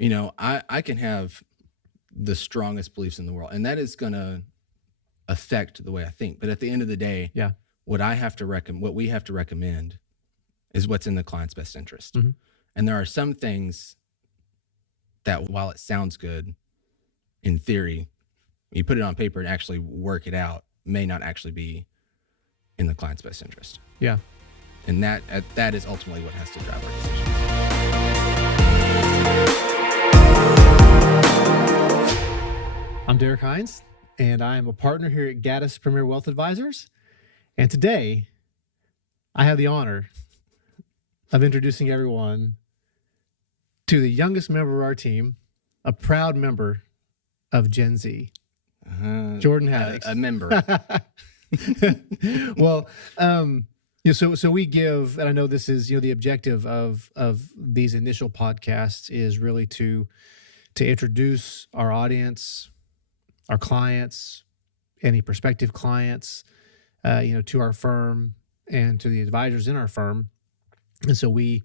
I can have the strongest beliefs in the world, and that is going to affect the way I think. But at the end of the day, Yeah. what we have to recommend is what's in the client's best interest. Mm-hmm. And there are some things that, while it sounds good in theory, you put it on paper and actually work it out, may not actually be in the client's best interest. Yeah. And that is ultimately what has to drive our decisions. I'm Derek Hines, and I am a partner here at Gaddis Premier Wealth Advisors. And today, I have the honor of introducing everyone to the youngest member of our team, a proud member of Gen Z, Jordan Haddox. A member. Well, so we give, and I know this is, the objective of these initial podcasts is really to introduce our audience, our clients, any prospective clients, to our firm and to the advisors in our firm. And so we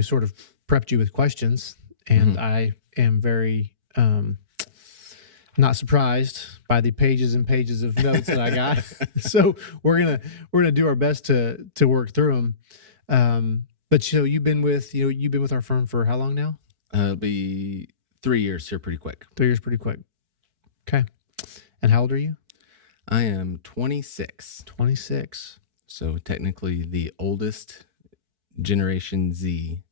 sort of prepped you with questions, and I am very not surprised by the pages and pages of notes that I got. So we're gonna do our best to work through them. But you've been with our firm for how long now? It'll be 3 years here, pretty quick. 3 years, pretty quick. Okay. And how old are you? I am 26. 26. So technically the oldest Generation Z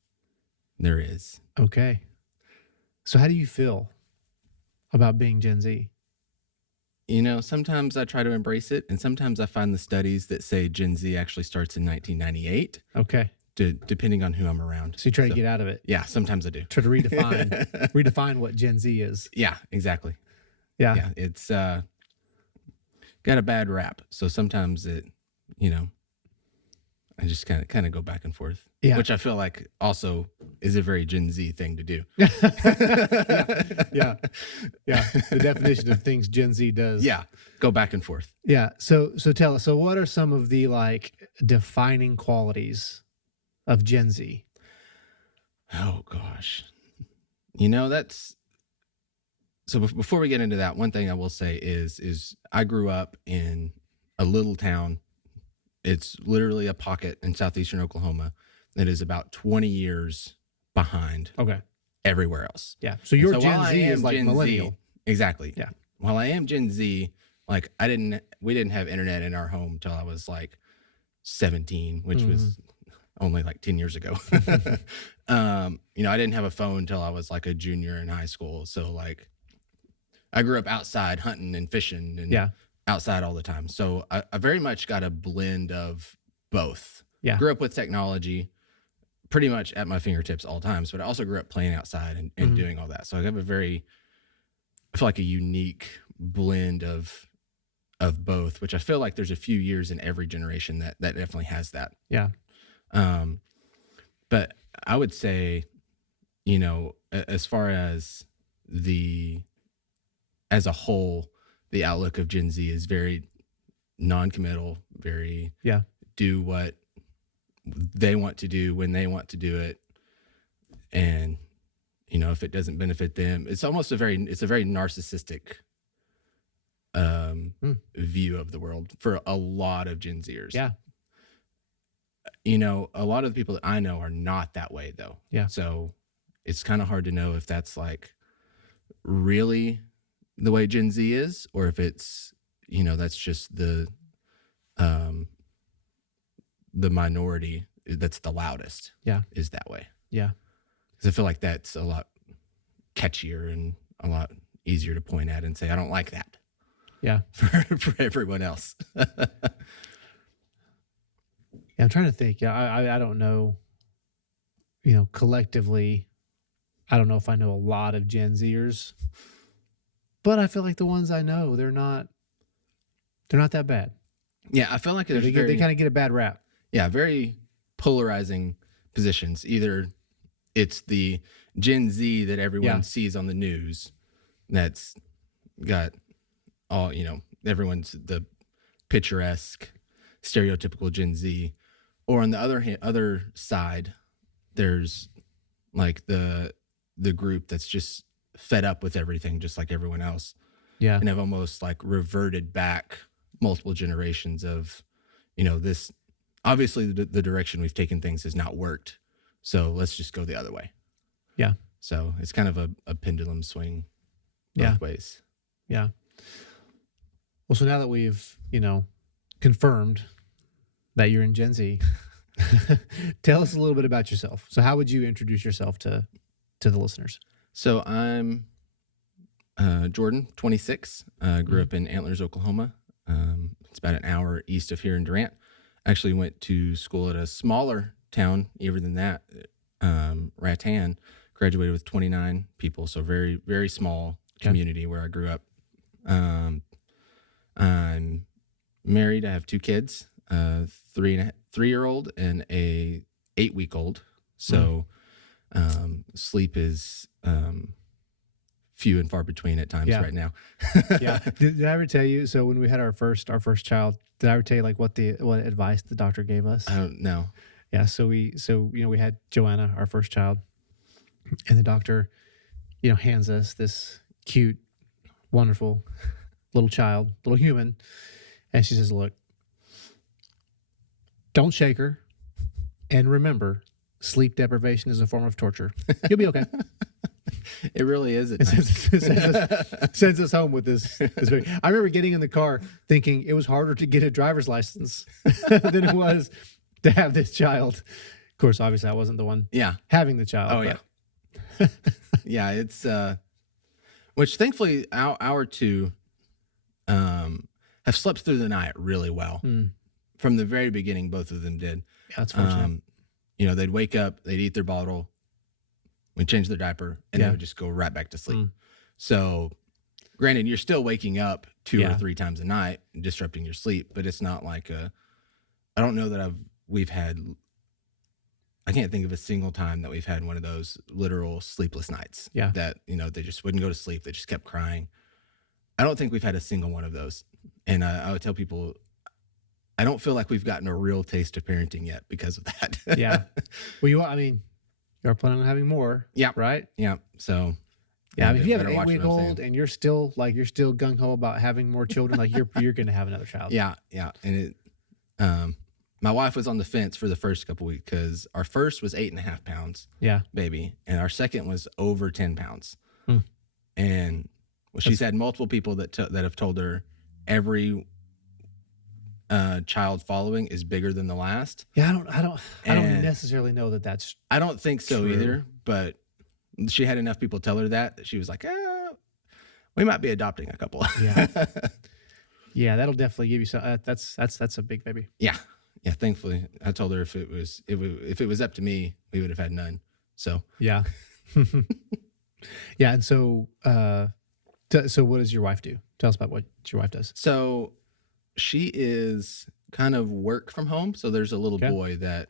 there is. Okay. So how do you feel about being Gen Z? Sometimes I try to embrace it, and sometimes I find the studies that say Gen Z actually starts in 1998. Okay. Depending on who I'm around. So you try to get out of it. Yeah, sometimes I do. Try to redefine what Gen Z is. Yeah, exactly. Yeah. Yeah, it's got a bad rap. So sometimes it, I just kind of go back and forth. Yeah. Which I feel like also is a very Gen Z thing to do. Yeah. The definition of things Gen Z does. Yeah. Go back and forth. Yeah. So tell us, what are some of the defining qualities of Gen Z? Oh gosh. So before we get into that, one thing I will say is I grew up in a little town. It's literally a pocket in southeastern Oklahoma that is about 20 years behind everywhere else. Yeah. So your Gen Z is like Gen millennial. Z, exactly. Yeah. While I am Gen Z, we didn't have internet in our home till I was 17, which was only 10 years ago. I didn't have a phone till I was a junior in high school. So I grew up outside hunting and fishing and outside all the time. So I very much got a blend of both. Yeah. Grew up with technology pretty much at my fingertips all times, but I also grew up playing outside and doing all that. So I have I feel like a unique blend of both, which I feel like there's a few years in every generation that definitely has that. Yeah. But I would say, as far as as a whole, the outlook of Gen Z is very non-committal, very do what they want to do when they want to do it. And, if it doesn't benefit them, it's almost a very narcissistic view of the world for a lot of Gen Zers. Yeah. A lot of the people that I know are not that way though. Yeah. So it's kind of hard to know if that's really the way Gen Z is, or if it's, that's just the minority that's the loudest. Yeah. Is that way. Yeah. Because I feel like that's a lot catchier and a lot easier to point at and say, I don't like that. Yeah. For everyone else. Yeah, I'm trying to think. Yeah, I don't know. Collectively, I don't know if I know a lot of Gen Zers, but I feel like the ones I know, they're not that bad. Yeah, I feel like they kind of get a bad rap. Yeah, very polarizing positions. Either it's the Gen Z that everyone sees on the news, that's got all, everyone's the picturesque, stereotypical Gen Z. Or on the other side, there's the the group that's just fed up with everything, just like everyone else, Yeah. and have almost like reverted back multiple generations of, this. Obviously, the direction we've taken things has not worked, so let's just go the other way. Yeah. So it's kind of a pendulum swing Yeah. both ways. Yeah. Well, so now that we've, confirmed that you're in Gen Z, tell us a little bit about yourself. So how would you introduce yourself to the listeners? So I'm Jordan, 26. Grew up in Antlers, Oklahoma. It's about an hour east of here in Durant. Actually went to school at a smaller town, even than that, Rattan. Graduated with 29 people, so very, very small community where I grew up. I'm married. I have 2 kids, 3-year-old and a 8-week-old. So sleep is few and far between at times right now. Yeah. Did I ever tell you? So when we had our first child, did I ever tell you like what advice the doctor gave us? I don't know. Yeah. So we had Joanna, our first child, and the doctor, hands us this cute, wonderful little child, little human, and she says, "Look, don't shake her, and remember, sleep deprivation is a form of torture. You'll be okay." It really is. It sends us home with this. I remember getting in the car thinking it was harder to get a driver's license than it was to have this child. Of course, obviously, I wasn't the one having the child. Oh, yeah. Yeah, it's, which thankfully our 2 have slept through the night really well. From the very beginning, both of them did. Yeah, that's fortunate. They'd wake up, they'd eat their bottle, we'd change their diaper, and they would just go right back to sleep. So, granted, you're still waking up 2 or 3 times a night and disrupting your sleep, but it's not like I don't know that I can't think of a single time that we've had one of those literal sleepless nights. Yeah. That, they just wouldn't go to sleep. They just kept crying. I don't think we've had a single one of those. And I would tell people, I don't feel like we've gotten a real taste of parenting yet because of that. Yeah. Well, you are planning on having more. Yeah. Right? Yeah. So. Yeah, if you have an 8-week-old and you're still gung ho about having more children, like you're going to have another child. Yeah. Yeah. And my wife was on the fence for the first couple weeks because our first was 8.5 pounds. Yeah. Baby. And our second was over 10 pounds. And she's had multiple people that have told her every child following is bigger than the last. Yeah, I don't necessarily know that that's I don't think so true. either, but she had enough people tell her that she was like, we might be adopting a couple. Yeah. Yeah, that'll definitely give you some. That's a big baby. Yeah. Yeah. Thankfully, I told her if it was up to me, we would have had none. So yeah. Yeah. And so, so what does your wife do? Tell us about what your wife does. So she is kind of work from home. So there's a little boy that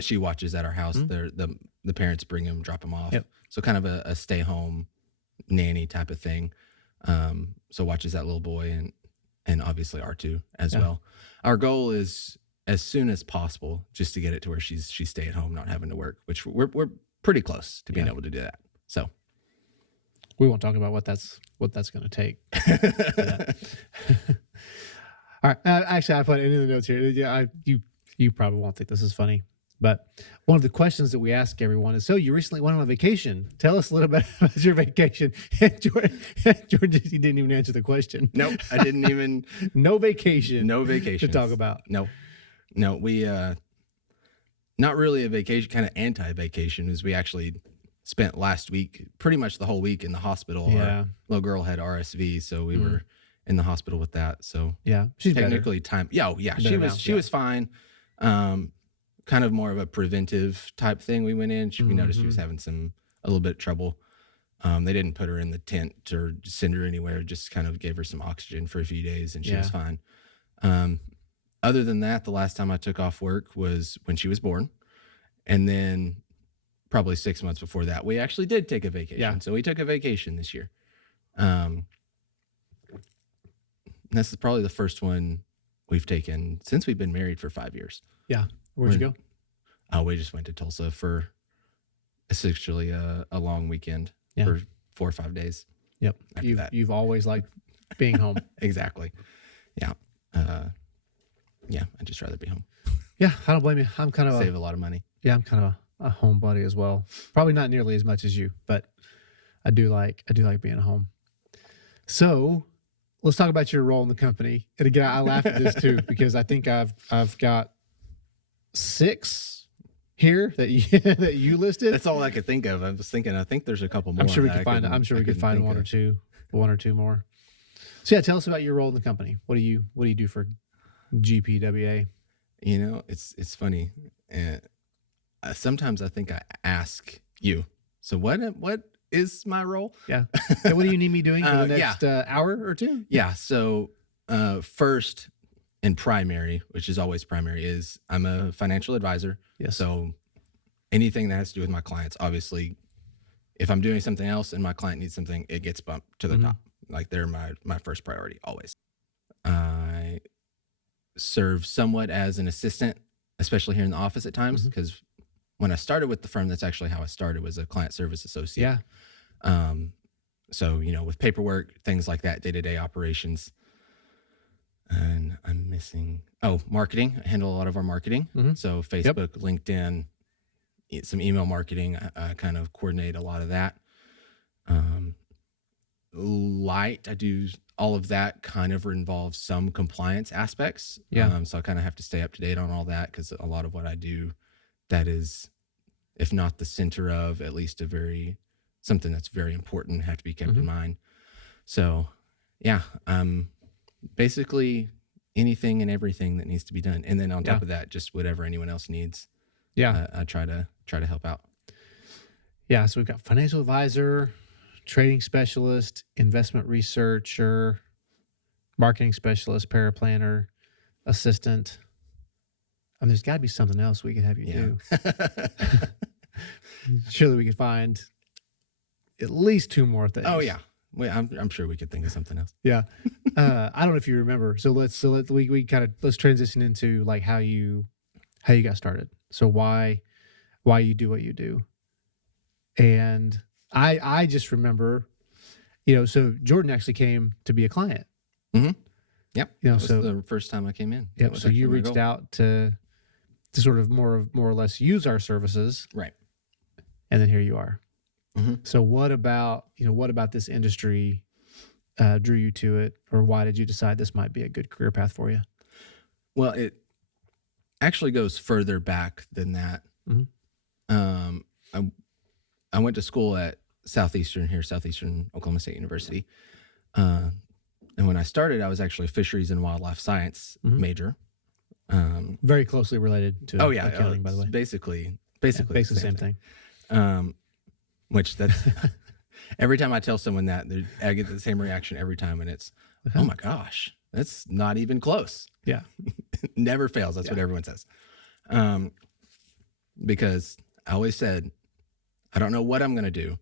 she watches at our house. The parents bring him, drop him off. Yep. So kind of a stay home nanny type of thing. So watches that little boy and obviously R2 as well. Our goal is as soon as possible just to get it to where she stay at home, not having to work, which we're pretty close to being able to do that. So we won't talk about what that's going to take. All right. Actually, I put it in the notes here. Yeah, you probably won't think this is funny, but one of the questions that we ask everyone is, so you recently went on a vacation. Tell us a little bit about your vacation. And Jordan, you didn't even answer the question. Nope, I didn't even. No vacation. No vacation to talk about. No, we not really a vacation, kind of anti-vacation, as we actually spent last week, pretty much the whole week in the hospital. Yeah. Our little girl had RSV, so we were in the hospital with that. So yeah, she's technically better. She was fine. Kind of more of a preventive type thing. We went in. We noticed she was having a little bit of trouble. They didn't put her in the tent or send her anywhere. Just kind of gave her some oxygen for a few days, and she was fine. Other than that, the last time I took off work was when she was born, and then probably 6 months before that, we actually did take a vacation. Yeah. So we took a vacation this year. This is probably the first one we've taken since we've been married for 5 years. Yeah. Where'd you go? We just went to Tulsa for essentially a long weekend Yeah. for 4 or 5 days Yep. after that. You've always liked being home. Exactly. Yeah. Uh, yeah. I'd just rather be home. Yeah, I don't blame you. I'm kind of Save a lot of money. I'm kind of a homebody as well. Probably not nearly as much as you, but I do like being at home. So let's talk about your role in the company. And again, I laugh at this too because I think I've got 6 here that you that you listed. That's all I could think of. I was thinking, I think there's a couple more. I'm sure we that could find. I'm sure I we could couldn't find think one or two more. So yeah, tell us about your role in the company. What do you do for GPWA? You know, it's funny. And sometimes I think I ask you. So what is my role? Yeah. So what do you need me doing for the Yeah. next hour or two? Yeah. So first and primary, which is always primary, is I'm a financial advisor. Yes. So anything that has to do with my clients, obviously, if I'm doing something else and my client needs something, it gets bumped to the top. Like they're my first priority always. I serve somewhat as an assistant, especially here in the office at times, because when I started with the firm, that's actually how I started, was a client service associate. Yeah. So, you know, with paperwork, things like that, day-to-day operations. And I'm missing, marketing. I handle a lot of our marketing. So Facebook, LinkedIn, some email marketing. I kind of coordinate a lot of that. I do all of that kind of involves some compliance aspects. Yeah. So I kind of have to stay up to date on all that because a lot of what I do, that is, if not the center of, at least something that's very important, have to be kept in mind. So yeah, basically anything and everything that needs to be done. And then on top of that, just whatever anyone else needs. Yeah. I try to help out. Yeah. So we've got financial advisor, trading specialist, investment researcher, marketing specialist, paraplanner, assistant. I mean, there's got to be something else we could have you do. Surely we could find at least 2 more things. Oh yeah. I'm sure we could think of something else. Yeah. I don't know if you remember. So let's transition into like how you got started. So why you do what you do. And I just remember, so Jordan actually came to be a client. Yep. That was the first time I came in. Yep. So you reached out to sort of more or less use our services. Right. And then here you are. So what about this industry drew you to it, or why did you decide this might be a good career path for you? Well, it actually goes further back than that. I went to school at Southeastern Oklahoma State University. And when I started, I was actually a fisheries and wildlife science major. Very closely related to accounting, by the way. Basically the same thing. Which that's every time I tell someone that, I get the same reaction every time, and it's, oh my gosh, that's not even close. Yeah. Never fails. That's what everyone says. Because I always said, I don't know what I'm going to do,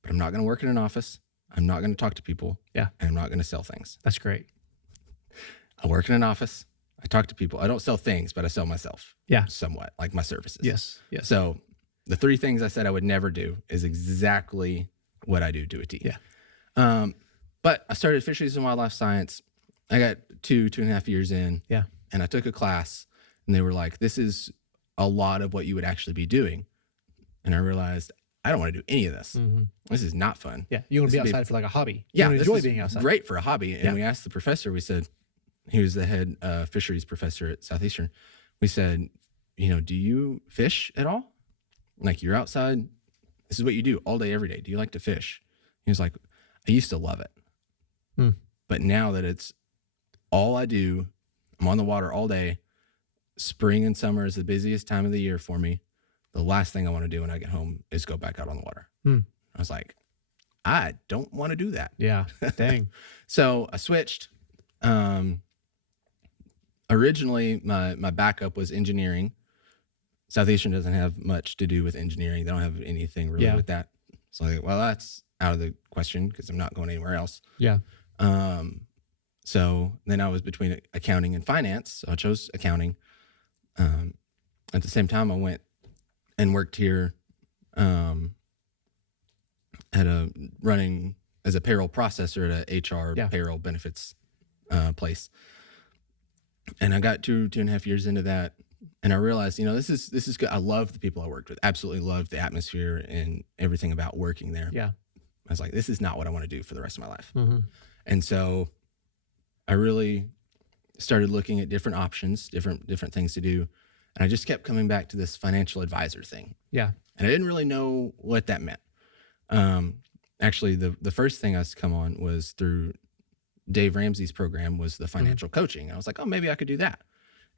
but I'm not going to work in an office. I'm not going to talk to people. Yeah. And I'm not going to sell things. That's great. I work in an office. I talk to people. I don't sell things, but I sell myself. Yeah. Somewhat, like my services. Yes. So the 3 things I said I would never do is exactly what I do to a T. Yeah. But I started fisheries and wildlife science. I got 2.5 years in. Yeah. And I took a class, and they were like, this is a lot of what you would actually be doing. And I realized I don't want to do any of this. This is not fun. Yeah. You want to be outside for like a hobby. Yeah. You enjoy being outside. Great for a hobby. And we asked the professor, we said, he was the head fisheries professor at Southeastern. We said, do you fish at all? Like, you're outside. This is what you do all day, every day. Do you like to fish? He was like, I used to love it. But now that it's all I do, I'm on the water all day. Spring and summer is the busiest time of the year for me. The last thing I want to do when I get home is go back out on the water. I was like, I don't want to do that. Yeah. Dang. So I switched. Originally, my backup was engineering. Southeastern doesn't have much to do with engineering. They don't have anything really with that. So I well, that's out of the question because I'm not going anywhere else. Yeah. So then I was between accounting and finance. So I chose accounting. At the same time, I went and worked here um, at a running as a payroll processor at a HR payroll benefits place. And I got 2.5 years into that, and I realized, this is good. I love the people I worked with. Absolutely loved the atmosphere and everything about working there. Yeah. I was like, this is not what I want to do for the rest of my life. Mm-hmm. And so I really started looking at different options, different things to do. And I just kept coming back to this financial advisor thing. Yeah. And I didn't really know what that meant. Actually, the first thing I was come on was through Dave Ramsey's program, was the financial coaching. I was like, oh, maybe I could do that.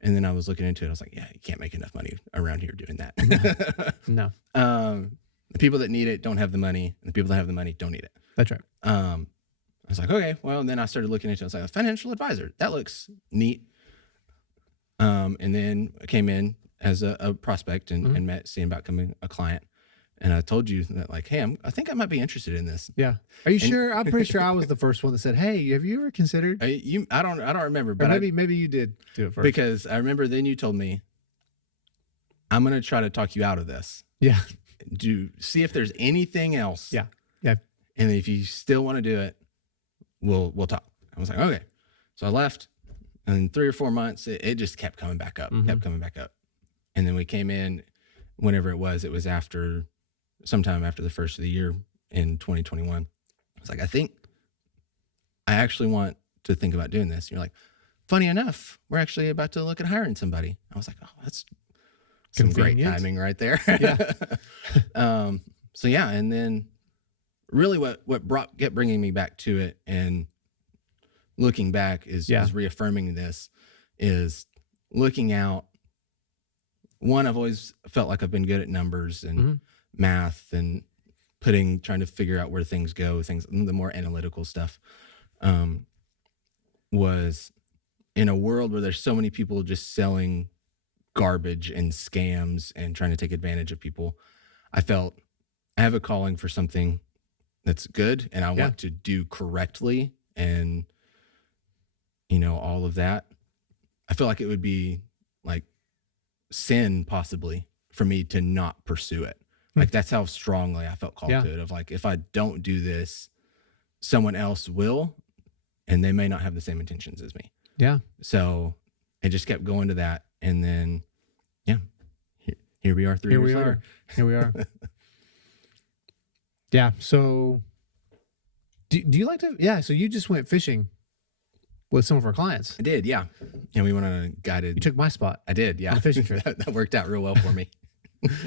And then I was looking into it. I was like, yeah, you can't make enough money around here doing that. No. The people that need it don't have the money, and the people that have the money don't need it. That's right. I was like, okay, well, and then I started looking into it. I was like, a financial advisor, that looks neat. And then I came in as a prospect and met, seeing about becoming a client. And I told you that, like, hey, I think I might be interested in this. Yeah. Are you sure? I'm pretty sure I was the first one that said, hey, have you ever considered? I don't remember, but maybe you did do it first. Because I remember then you told me, I'm going to try to talk you out of this. Yeah. See if there's anything else. Yeah. Yeah. And if you still want to do it, we'll talk. I was like, okay. So I left, and in 3 or 4 months, it just kept coming back up, kept coming back up. And then we came in, whenever it was sometime after the first of the year in 2021. I was like, I think I actually want to think about doing this. And you're like, funny enough, we're actually about to look at hiring somebody. I was like, oh, that's some great timing right there. Yeah. So yeah. And then really what kept bringing me back to it and looking back is reaffirming this, is looking out. One, I've always felt like I've been good at numbers and math and trying to figure out where things go, the more analytical stuff. Was in a world where there's so many people just selling garbage and scams and trying to take advantage of people, I felt I have a calling for something that's good, and I want to do correctly, and all of that. I feel like it would be like sin possibly for me to not pursue it. Like, that's how strongly I felt called to it, of like, if I don't do this, someone else will, and they may not have the same intentions as me. Yeah. So it just kept going to that. And then, here we are 3 years later. Here we are. Yeah. So do you like to, so you just went fishing with some of our clients. I did. Yeah. And we went on a guided. You took my spot. I did. Yeah. On a fishing trip. that worked out real well for me.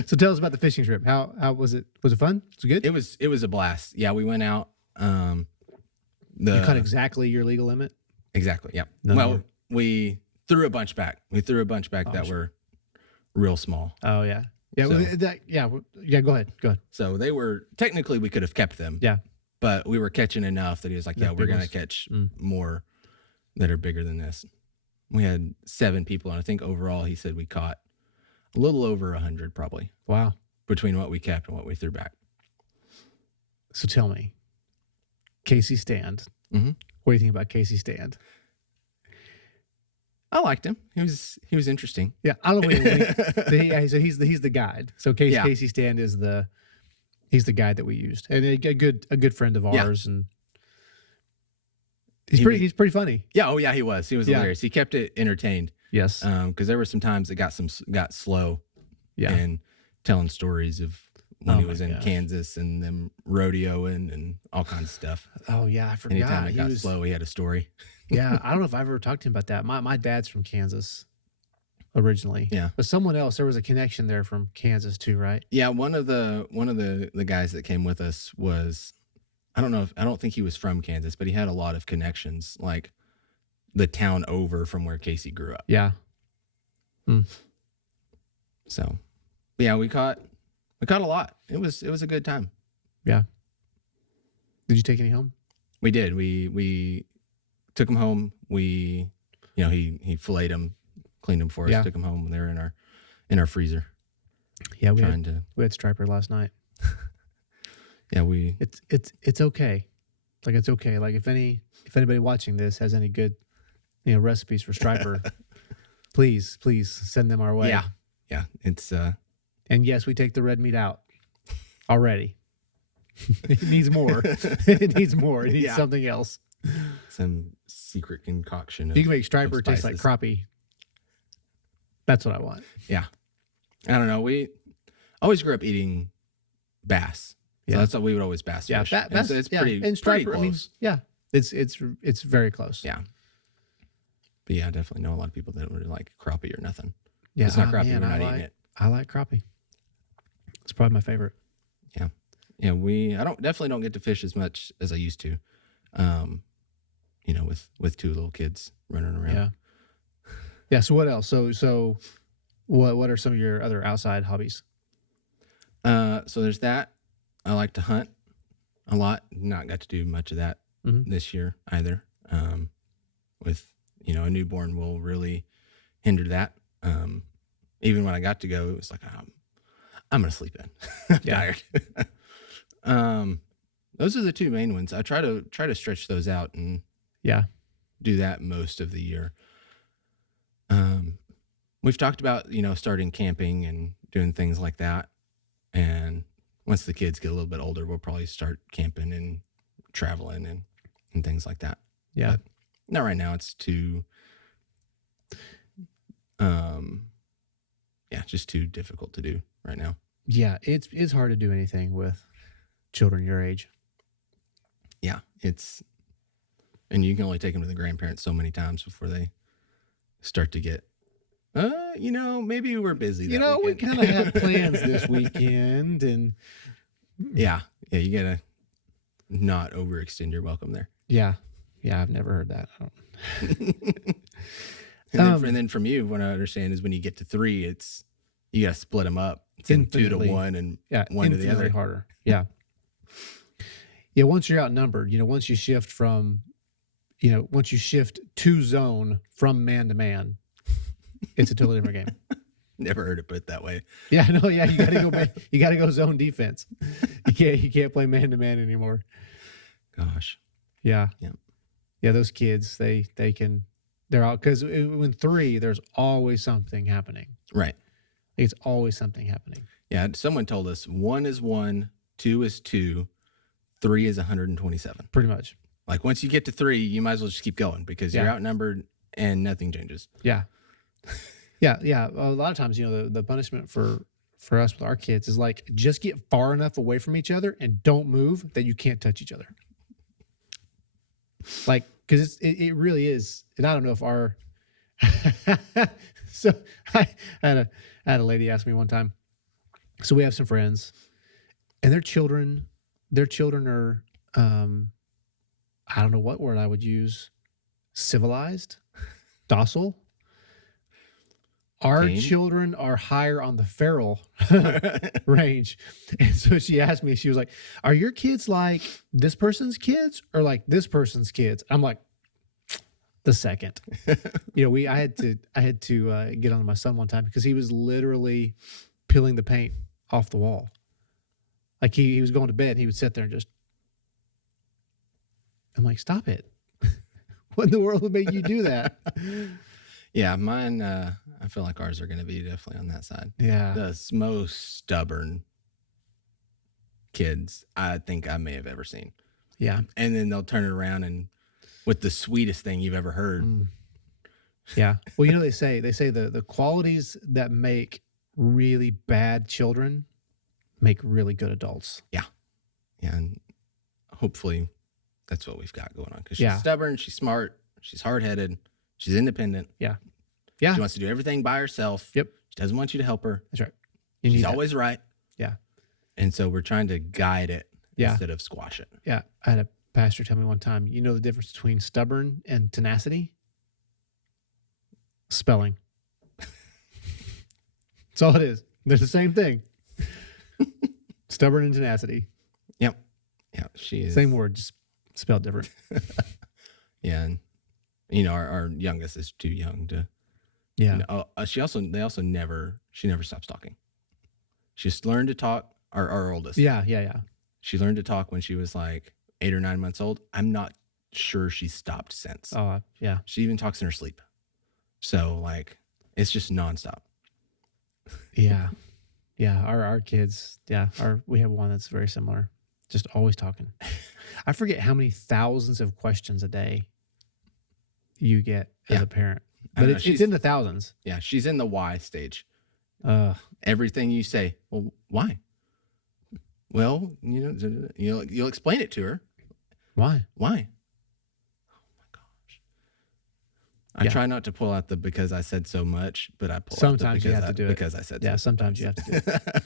So tell us about the fishing trip. How was it? Was it fun? Was it good? It was a blast. Yeah. We went out. You caught exactly your legal limit? Exactly. Yeah. Well, we threw a bunch back. That were real small. Oh yeah. Yeah. So, Go ahead. So they were, technically we could have kept them. Yeah. But we were catching enough that he was like, we're going to catch more that are bigger than this. We had 7 people. And I think overall he said we caught a little over 100 probably. Wow. Between what we kept and what we threw back. So tell me, Casey Stand. What do you think about Casey Stand? I liked him. He was interesting. Yeah, I don't know. So he's the guide. So Casey Stand is he's the guide that we used, and a good friend of ours, and he's pretty funny. Yeah. Oh yeah, he was hilarious. He kept it entertained. Yes. Because there were some times it got slow. Yeah. And telling stories of when he was in Kansas and them rodeoing and all kinds of stuff. Oh yeah, I forgot. Anytime it got slow, he had a story. Yeah, I don't know if I've ever talked to him about that. My dad's from Kansas originally. Yeah. But someone else, there was a connection there from Kansas too, right? Yeah, one of the guys that came with us was, I don't think he was from Kansas, but he had a lot of connections, like the town over from where Casey grew up. Yeah. So, yeah, we caught a lot. It was a good time. Yeah. Did you take any home? We did. We took them home. He filleted them, cleaned them for us, took them home. They were in our freezer. Yeah, we had striper last night. Yeah, it's okay. Like, it's okay. Like, if anybody watching this has any good, recipes for striper, please send them our way. Yeah. Yeah. It's and yes, we take the red meat out. already. It needs more. It needs more. It needs Yeah. something else. Some secret concoction. You can make striper taste like spices. crappie. That's what I want. Yeah. I don't know. We always grew up eating bass. So Yeah. that's what we would always bass Yeah, fish. that, And that's so it's yeah. pretty, And pretty striper. I mean, close. yeah, it's very close. Yeah. But yeah, I definitely know a lot of people that would like crappie or nothing. Yeah, It's not crappie, man, we're I not like, eating it. I like crappie. It's probably my favorite. Yeah. Yeah, I definitely don't get to fish as much as I used to. You know, with two little kids running around. Yeah. Yeah. So what else? So what are some of your other outside hobbies? So there's that. I like to hunt a lot. Not got to do much of that this year either. With, you know, a newborn will really hinder that. Even when I got to go, it was like, I'm gonna sleep in. I'm tired. Those are the two main ones. I try to stretch those out and do that most of the year. We've talked about, you know, starting camping and doing things like that. And once the kids get a little bit older, we'll probably start camping and traveling and things like that. Yeah. But not right now. It's too, just too difficult to do right now. Yeah. It's hard to do anything with children your age. Yeah. And you can only take them to the grandparents so many times before they start to get, you know, maybe we're busy. You know, we kind of have plans this weekend, and yeah, you gotta not overextend your welcome there. Yeah, I've never heard that. And then from you, what I understand is when you get to 3, you gotta split them up. It's in 2 to 1 and 1 to the other. Harder. Yeah. Yeah. Once you're outnumbered, you know, once you shift to zone from man to man, it's a totally different game. Never heard it put that way. Yeah, no, yeah, you gotta go back. You gotta go zone defense. You can't play man to man anymore. Gosh. Yeah. Those kids, they're all, because when 3, there's always something happening. Right. It's always something happening. Yeah. Someone told us 1 is 1, 2 is 2, 3 is 127. Pretty much. Like once you get to 3, you might as well just keep going because you're outnumbered and nothing changes. Yeah. Yeah. A lot of times, you know, the punishment for us with our kids is like, just get far enough away from each other and don't move that you can't touch each other. Like, because it really is. And I don't know if our so I had a lady ask me one time. So we have some friends, and their children are I don't know what word I would use. Civilized, docile. Our children are higher on the feral range. And so she asked me, she was like, are your kids like this person's kids or like this person's kids? I'm like, the second. You know, I had to get on my son one time because he was literally peeling the paint off the wall. Like he was going to bed and he would sit there and just, I'm like, stop it. What in the world would make you do that? Yeah, mine, I feel like ours are going to be definitely on that side. Yeah. The most stubborn kids I think I may have ever seen. Yeah. And then they'll turn it around and with the sweetest thing you've ever heard. Yeah. Well, you know, they say the qualities that make really bad children make really good adults. Yeah. Yeah. And hopefully that's what we've got going on. Because she's stubborn, she's smart, she's hard-headed, she's independent. Yeah. She wants to do everything by herself. Yep. She doesn't want you to help her. That's right. She's always right. Yeah. And so we're trying to guide it instead of squash it. Yeah. I had a pastor tell me one time, you know the difference between stubborn and tenacity? Spelling. That's all it is. They're the same thing. Stubborn and tenacity. Yep. Yeah. She is. Same word, just spelled different. Yeah. And, you know, our youngest is too young to. Yeah. You know, she never stops talking. She's learned to talk. Our oldest. Yeah. She learned to talk when she was like 8 or 9 months old. I'm not sure she stopped since. Oh, yeah. She even talks in her sleep. So like, it's just nonstop. Yeah. Yeah, our kids, yeah, we have one that's very similar. Just always talking. I forget how many thousands of questions a day you get as Yeah. a parent, I but don't know. it's in the thousands. Yeah, she's in the why stage. Uh, Everything you say, well, why? Well, you'll explain it to her. why? Why? Oh my gosh. I Yeah. try not to pull out the because I said so much, but I pull Sometimes out the you have to do it. because I said Yeah, so sometimes you have to do it. sometimes.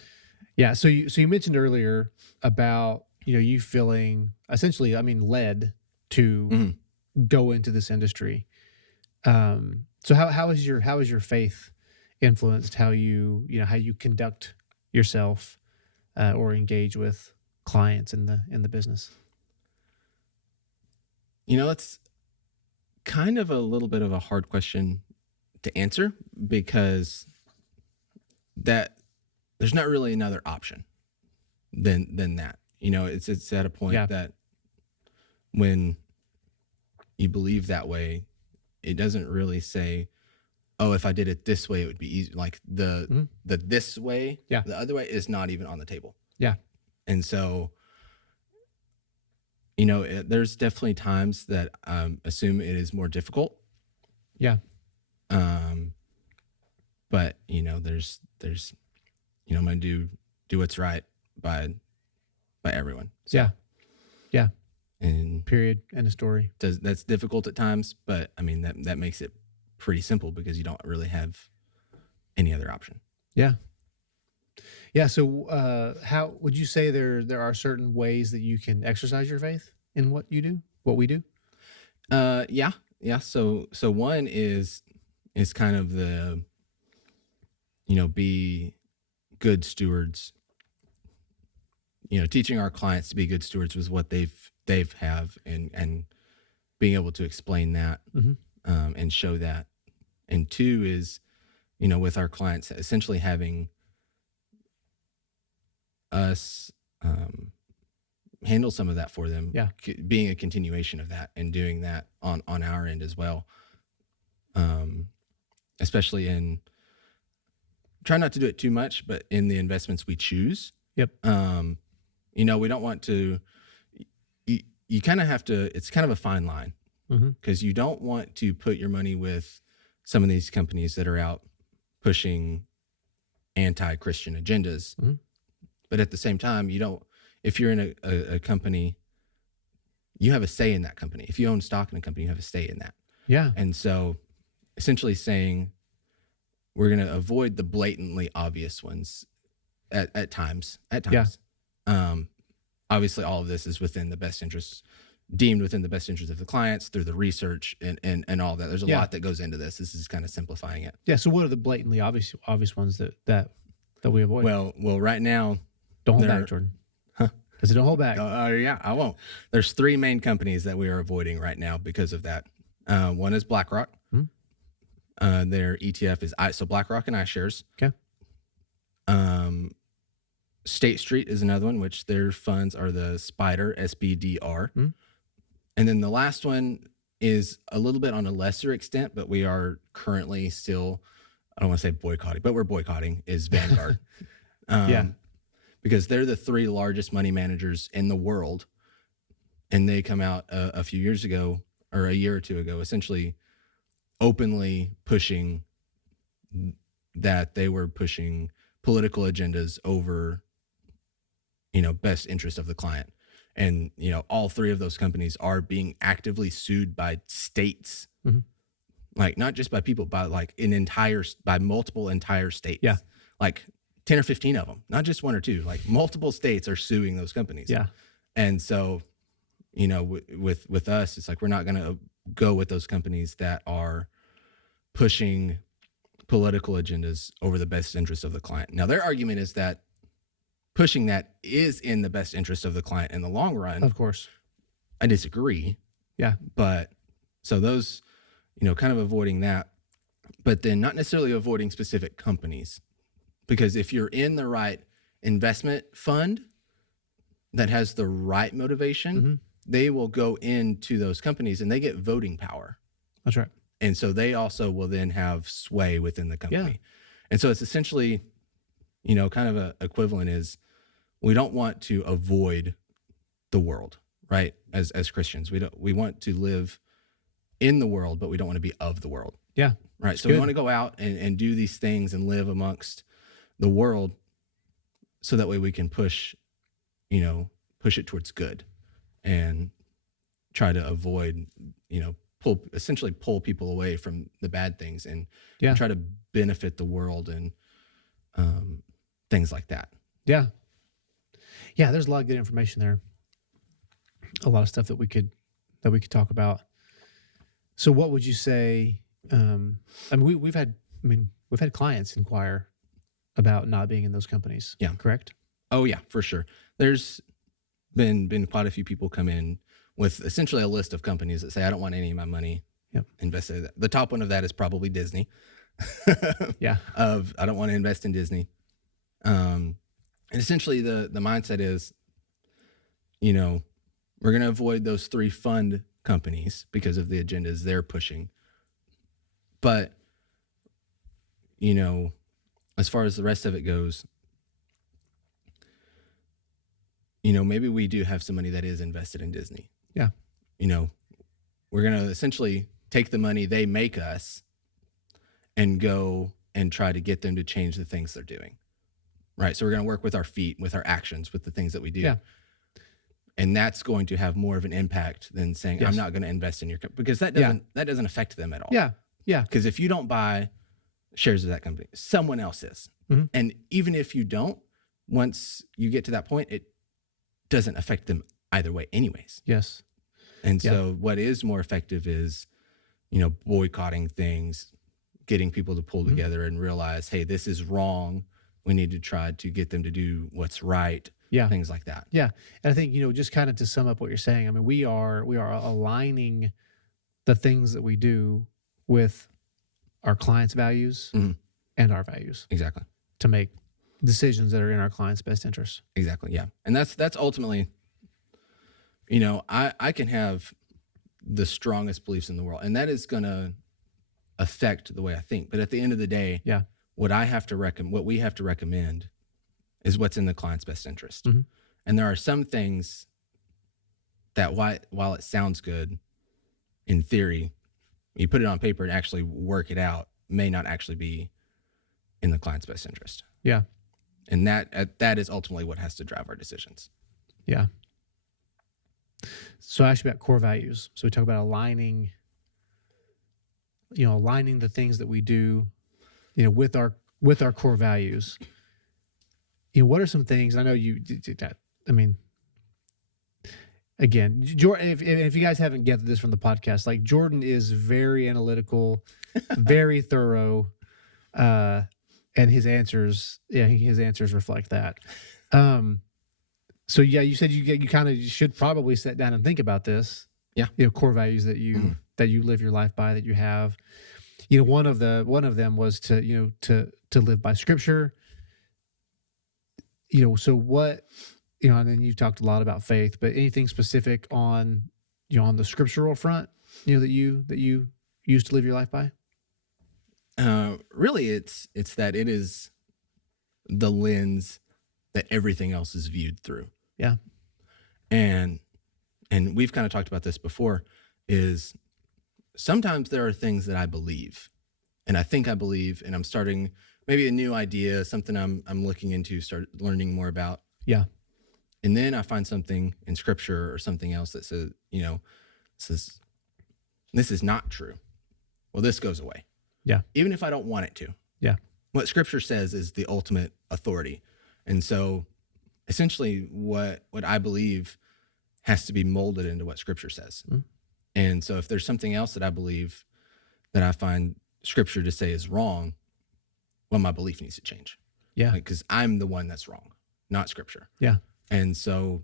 Yeah. So you mentioned earlier about you feeling essentially, I mean, led to Mhm. go into this industry. So how is your faith influenced how how you conduct yourself or engage with clients in the business? It's kind of a little bit of a hard question to answer because that there's not really another option than that. It's at a point Yeah. that when you believe that way, it doesn't really say, oh, if I did it this way, it would be easy. Like Mhm. the this way, Yeah. the other way is not even on the table. Yeah. And so, there's definitely times that assume it is more difficult. Yeah. Um, but there's I'm gonna do what's right by everyone. So, Yeah. Yeah. and Period. End of story. that's difficult at times, but I mean that makes it pretty simple because you don't really have any other option. Yeah. Yeah. So how would you say there are certain ways that you can exercise your faith in what you do, what we do? Yeah. So one is kind of the be good stewards. Teaching our clients to be good stewards was what they've have, and being able to explain that Mhm. and show that. And two is with our clients essentially having us handle some of that for them, Yeah. being a continuation of that and doing that on our end as well. Especially in try not to do it too much, but in the investments we choose. Yep. We don't want to. You kind of have to. It's kind of a fine line Mhm. because you don't want to put your money with some of these companies that are out pushing anti-Christian agendas. Mhm. But at the same time, you don't. If you're in a company, you have a say in that company. If you own stock in a company, you have a say in that. Yeah. And so, essentially saying we're going to avoid the blatantly obvious ones at times. Yeah. Obviously, all of this is deemed within the best interest of the clients through the research and all that. There's a Yeah. lot that goes into this. This is kind of simplifying it. Yeah. So what are the blatantly obvious ones that we avoid? Well, right now, Don't hold there- back, Jordan. Huh? Because don't hold back. Yeah, I won't. There's three main companies that we are avoiding right now because of that. One is BlackRock. Hmm. Their ETF is so BlackRock and iShares. Okay. State Street is another one, which their funds are the SPDR, SPDR. Hmm. And then the last one is a little bit on a lesser extent, but we are currently still, I don't want to say boycotting, but we're boycotting, is Vanguard. Yeah. Because they're the three largest money managers in the world. And they come out a few years ago or a year or two ago, essentially openly pushing that they were pushing political agendas over, best interest of the client. And, all three of those companies are being actively sued by states, Mhm. like not just by people, by like by multiple entire states. Yeah. Like 10 or 15 of them, not just one or two, like multiple states are suing those companies. Yeah. And so, with us, it's like, we're not going to go with those companies that are pushing political agendas over the best interest of the client. Now, their argument is that pushing that is in the best interest of the client in the long run. Of course. I disagree. Yeah. But so those, kind of avoiding that, but then not necessarily avoiding specific companies, because if you're in the right investment fund that has the right motivation, Mhm. they will go into those companies and they get voting power. That's right. And so they also will then have sway within the company. Yeah. And so it's essentially, kind of a equivalent is we don't want to avoid the world, right? As Christians, we want to live in the world, but we don't want to be of the world, Yeah. right? So we want to go out and do these things and live amongst the world, so that way we can push it towards good and try to avoid, essentially pull people away from the bad things and try to benefit the world and things like that. Yeah. Yeah. There's a lot of good information there. A lot of stuff that we could talk about. So what would you say? We've had clients inquire about not being in those companies. Yeah. Correct? Oh yeah, for sure. There's been quite a few people come in with essentially a list of companies that say, I don't want any of my money invested. The top one of that is probably Disney. Yeah. I don't want to invest in Disney. And essentially the mindset is, we're going to avoid those 3 fund companies because of the agendas they're pushing. But, as far as the rest of it goes, maybe we do have some money that is invested in Disney. Yeah. We're going to essentially take the money they make us and go and try to get them to change the things they're doing. Right. So we're going to work with our feet, with our actions, with the things that we do. Yeah. And that's going to have more of an impact than saying, Yes. I'm not going to invest in your company, because that doesn't affect them at all. Yeah. Yeah. Because if you don't buy shares of that company, someone else is. Mhm. And even if you don't, once you get to that point, it doesn't affect them either way anyways. Yes. And so what is more effective is, boycotting things, getting people to pull together and realize, hey, this is wrong. We need to try to get them to do what's right. Yeah. Things like that. Yeah. And I think, just kind of to sum up what you're saying, we are aligning the things that we do with our clients' values and our values Exactly. to make decisions that are in our clients' best interest. Exactly. Yeah. And that's ultimately, I can have the strongest beliefs in the world, and that is going to affect the way I think. But at the end of the day, what we have to recommend is what's in the client's best interest. Mhm. And there are some things that while it sounds good in theory, you put it on paper and actually work it out, may not actually be in the client's best interest. Yeah. And that is ultimately what has to drive our decisions. Yeah. So I asked you about core values. So we talk about aligning the things that we do, with our core values. What are some things? I know you did that. Again, Jordan, if you guys haven't gathered this from the podcast, like Jordan is very analytical, very thorough, and his answers reflect that. So you said you kind of should probably sit down and think about this. Yeah. Core values that you live your life by, that you have. One of them was to live by Scripture. So what, and then you talked a lot about faith, but anything specific on the scriptural front, that you used to live your life by? Really, it's that it is the lens that everything else is viewed through. Yeah. And we've kind of talked about this before, is sometimes there are things that I believe, and I think I believe, and I'm starting maybe a new idea, something I'm looking into, start learning more about. Yeah. And then I find something in Scripture or something else that says, this is not true. Well, this goes away. Yeah. Even if I don't want it to. Yeah. What Scripture says is the ultimate authority. And so essentially what I believe has to be molded into what Scripture says. And so if there's something else that I believe that I find Scripture to say is wrong, well, my belief needs to change. Yeah. Because I'm the one that's wrong, not Scripture. Yeah. And so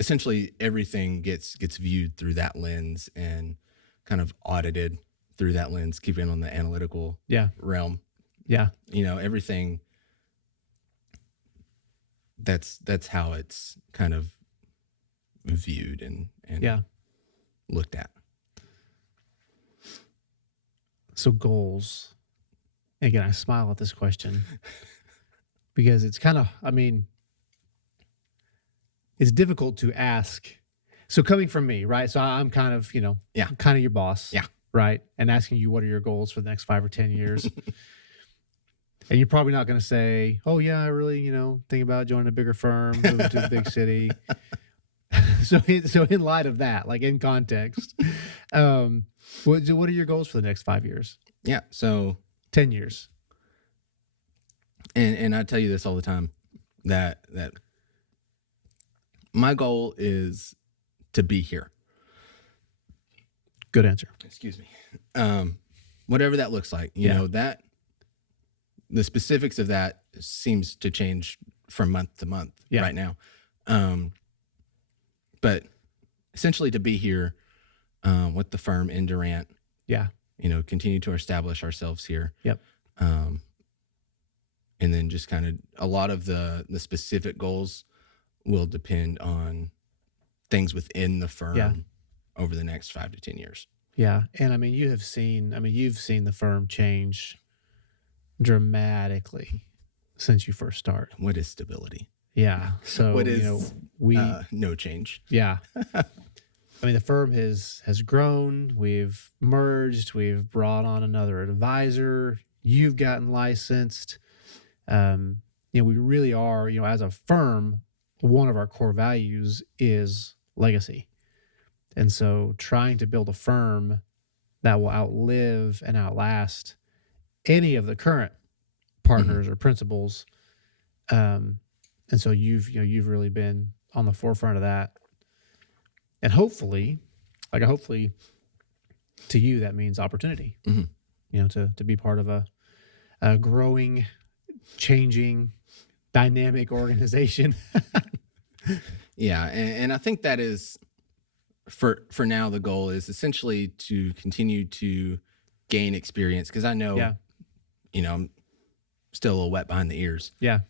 essentially everything gets viewed through that lens and kind of audited through that lens, keeping on the analytical realm. Yeah. Everything, that's how it's kind of viewed and looked at. So goals. Again, I smile at this question. because it's kind of, I mean, it's difficult to ask. So coming from me, right? So I'm kind of, Yeah. kind of your boss. Yeah. Right. And asking you, what are your goals for the next 5 or 10 years? And you're probably not going to say, oh, yeah, I really, think about joining a bigger firm, moving to a big city. So in light of that, like in context, what are your goals for the next 5 years? Yeah. So 10 years. And I tell you this all the time, that my goal is to be here. Good answer. Excuse me. Whatever that looks like, you know, that the specifics of that seems to change from month to month right now. But essentially to be here with the firm in Durant, continue to establish ourselves here. Yep. And then just kind of a lot of the specific goals will depend on things within the firm over the next 5 to 10 years. Yeah. And I mean, you've seen the firm change dramatically since you first started. What is stability? Yeah. So, what is no change? Yeah. I mean, the firm has grown. We've merged. We've brought on another advisor. You've gotten licensed. We really are, as a firm, one of our core values is legacy. And so trying to build a firm that will outlive and outlast any of the current partners or principals. And so you've really been on the forefront of that. And hopefully to you, that means opportunity, to be part of a growing, changing, dynamic organization. Yeah. And I think that is, for now, the goal is essentially to continue to gain experience, because I know, I'm still a little wet behind the ears. Yeah.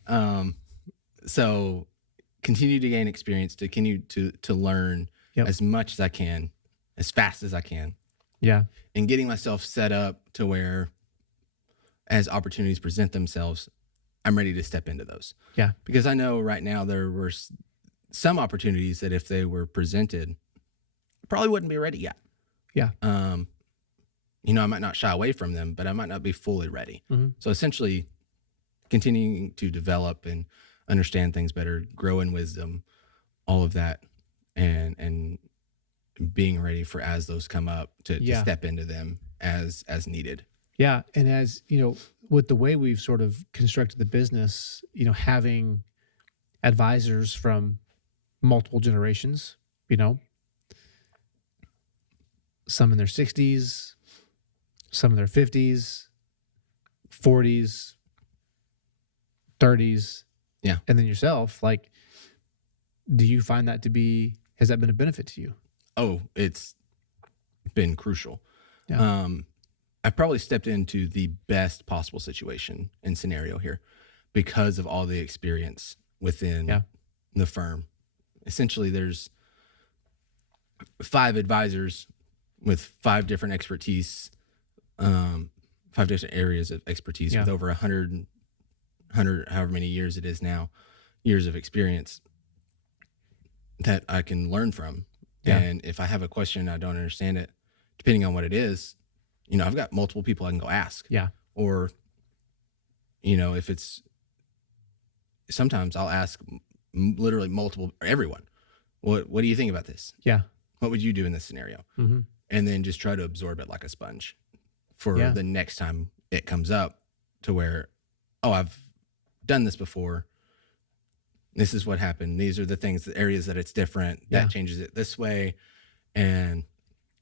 So continue to gain experience, to continue to learn as much as I can, as fast as I can. Yeah. And getting myself set up to where, as opportunities present themselves, I'm ready to step into those. Yeah. Because I know right now there were some opportunities that if they were presented, I probably wouldn't be ready yet. Yeah. I might not shy away from them, but I might not be fully ready. Mm-hmm. So essentially continuing to develop and understand things better, grow in wisdom, all of that, and being ready for, as those come up, to step into them as needed. Yeah. And as, with the way we've sort of constructed the business, having advisors from multiple generations, some in their 60s, some in their 50s, 40s, 30s. Yeah. And then yourself, like, do you find that has that been a benefit to you? Oh, it's been crucial. Yeah. I've probably stepped into the best possible situation and scenario here because of all the experience within the firm. Essentially, there's 5 advisors with 5 different expertise, 5 different areas of expertise with over 100, however many years it is now, years of experience that I can learn from. Yeah. And if I have a question, I don't understand it, depending on what it is, I've got multiple people I can go ask. Yeah. Or, if it's, sometimes I'll ask literally everyone, what do you think about this? Yeah. What would you do in this scenario? Mm-hmm. And then just try to absorb it like a sponge for the next time it comes up, to where, oh, I've done this before. This is what happened. These are the areas that it's different. That changes it this way. And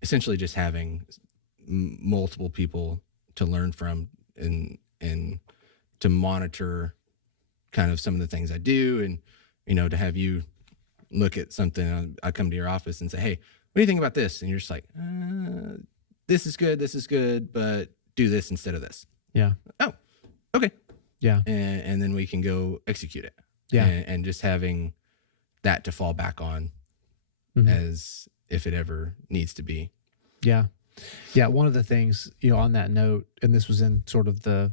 essentially just having multiple people to learn from and to monitor kind of some of the things I do, and, to have you look at something. I come to your office and say, hey, what do you think about this? And you're just like, this is good, but do this instead of this. Yeah. Oh, okay. Yeah. And then we can go execute it. Yeah. And just having that to fall back on as if it ever needs to be. Yeah. Yeah. One of the things, on that note, and this was in sort of the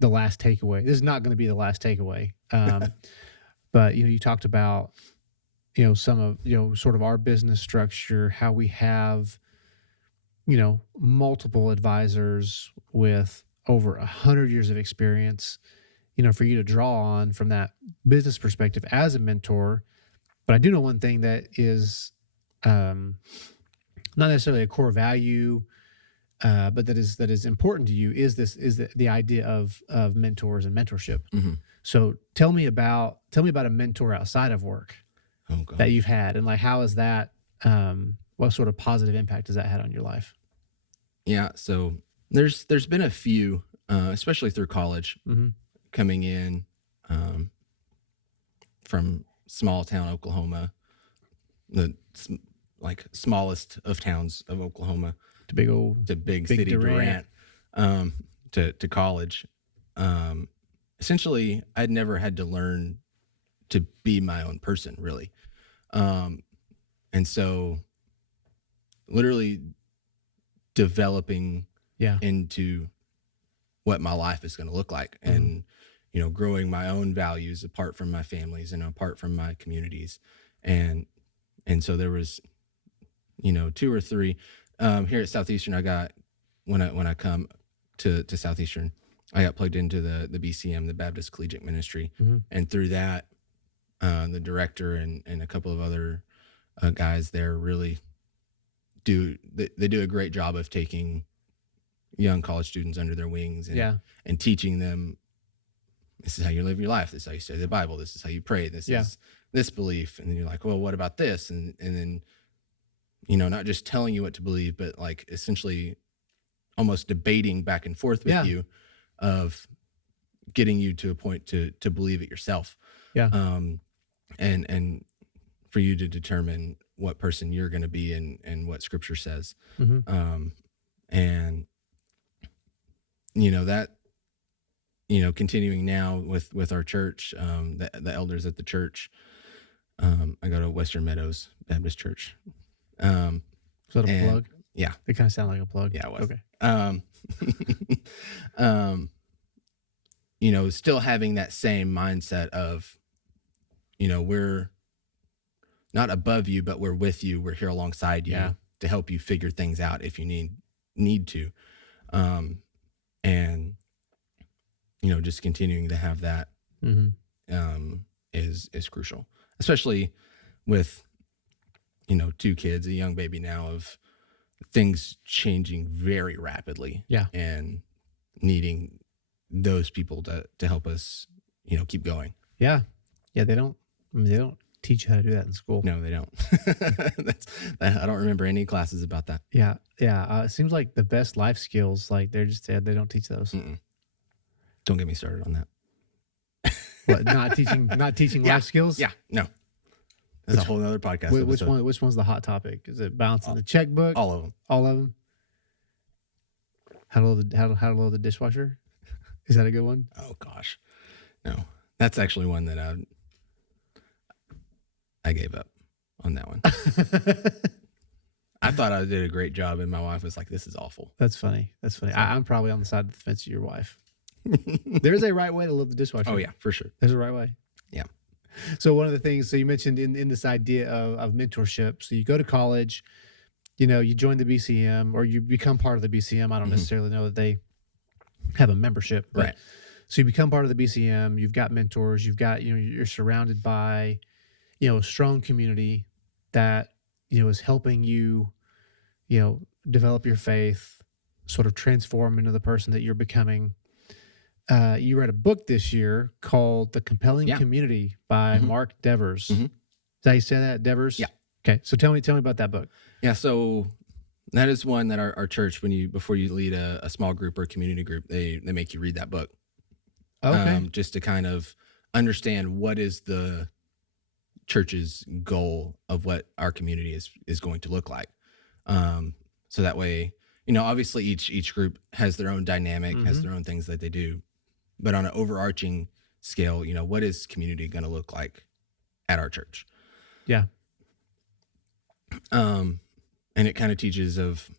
last takeaway, this is not going to be the last takeaway. Um, but you talked about some of sort of our business structure, how we have multiple advisors with over 100 years of experience, for you to draw on from that business perspective as a mentor. But I do know one thing that is um, not necessarily a core value, but that is important to you is the idea of mentors and mentorship. Hmm. So tell me about a mentor outside of work Oh that gosh. you've had, and like how is that? What sort of positive impact has that had on your life? Yeah. So there's been a few, especially through college, Mm-hmm. coming in um, from small town Oklahoma, the like smallest of towns of Oklahoma, To big old to big big city Durant. Durant, um, to college. Um, Essentially, I'd never had to learn to be my own person, really. Um, and so, literally developing Yeah. into what my life is going to look like, Mm-hmm. and growing my own values apart from my families and apart from my communities, and so there was two or three here at Southeastern. I got when I come to Southeastern, I got plugged into the BCM, the Baptist Collegiate Ministry, Mm-hmm. and through that, the director and a couple of other guys there really they do a great job of taking young college students under their wings Yeah. and teaching them, this is how you live your life, this is how you study the Bible, this is how you pray, this Yeah. is this belief. And then you're like, well, what about this? And then not just telling you what to believe, but like essentially almost debating back and forth with Yeah. you, of getting you to a point to believe it yourself, Yeah. and for you to determine what person you're going to be and what Scripture says. Mm-hmm. And that continuing now with our church, the elders at the church. I go to Western Meadows Baptist Church. Is that a And plug? yeah, It kind of sounded like a plug. yeah, it was. Okay. Um, still having that same mindset of, we're not above you, but we're with you. We're here alongside you Yeah. to help you figure things out if you need to. And just continuing to have that Mm-hmm. is crucial, especially with two kids, a young baby now, of things changing very rapidly. Yeah. And needing those people to help us keep going. Yeah. Yeah. They don't teach you how to do that in school. No, they don't. I don't remember any classes about that. Yeah. Yeah. It seems like the best life skills, like they don't teach those. Mm-mm. Don't get me started on that. What, not teaching Yeah. life skills? Yeah, no, that's a whole other podcast. Which one's the hot topic? Is it balancing the checkbook? All of them. All of them. How to load the dishwasher? Is that a good one? Oh gosh, no, that's actually one that I gave up on that one. I thought I did a great job, and my wife was like, "This is awful." That's funny. I'm probably on the side of the fence of your wife. There's a right way to load the dishwasher. Oh yeah, for sure. There's a right way. Yeah. So one of the things, so you mentioned in this idea of mentorship. So you go to college, you join the BCM or you become part of the BCM. I don't Mhm. necessarily know that they have a membership, but Right. so you become part of the BCM. You've got mentors. You've got you're surrounded by a strong community that is helping you develop your faith, sort of transform into the person that you're becoming. You read a book this year called The Compelling Yeah. Community by Mhm. Mark Devers. Mhm. Is that how you say that? Devers? Yeah. Okay. So tell me about that book. Yeah, so that is one that our church, before you lead a small group or a community group, they make you read that book. Okay. Just to kind of understand what is the church's goal of what our community is going to look like. So that way, obviously each group has their own dynamic, has Mhm. their own things that they do, but on an overarching scale, what is community going to look like at our church? Yeah. And it kind of teaches of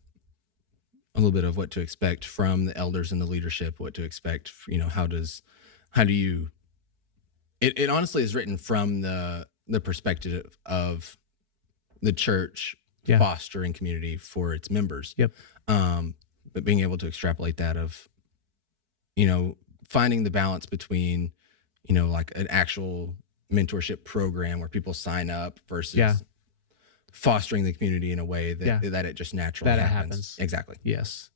a little bit of what to expect from the elders and the leadership, what to expect, how do you it honestly is written from the perspective of the church Yeah. fostering community for its members. Yep. But being able to extrapolate that of, finding the balance between, like an actual mentorship program where people sign up versus Yeah. fostering the community in a way that Yeah. that it just naturally That it happens. happens. Exactly. Yes.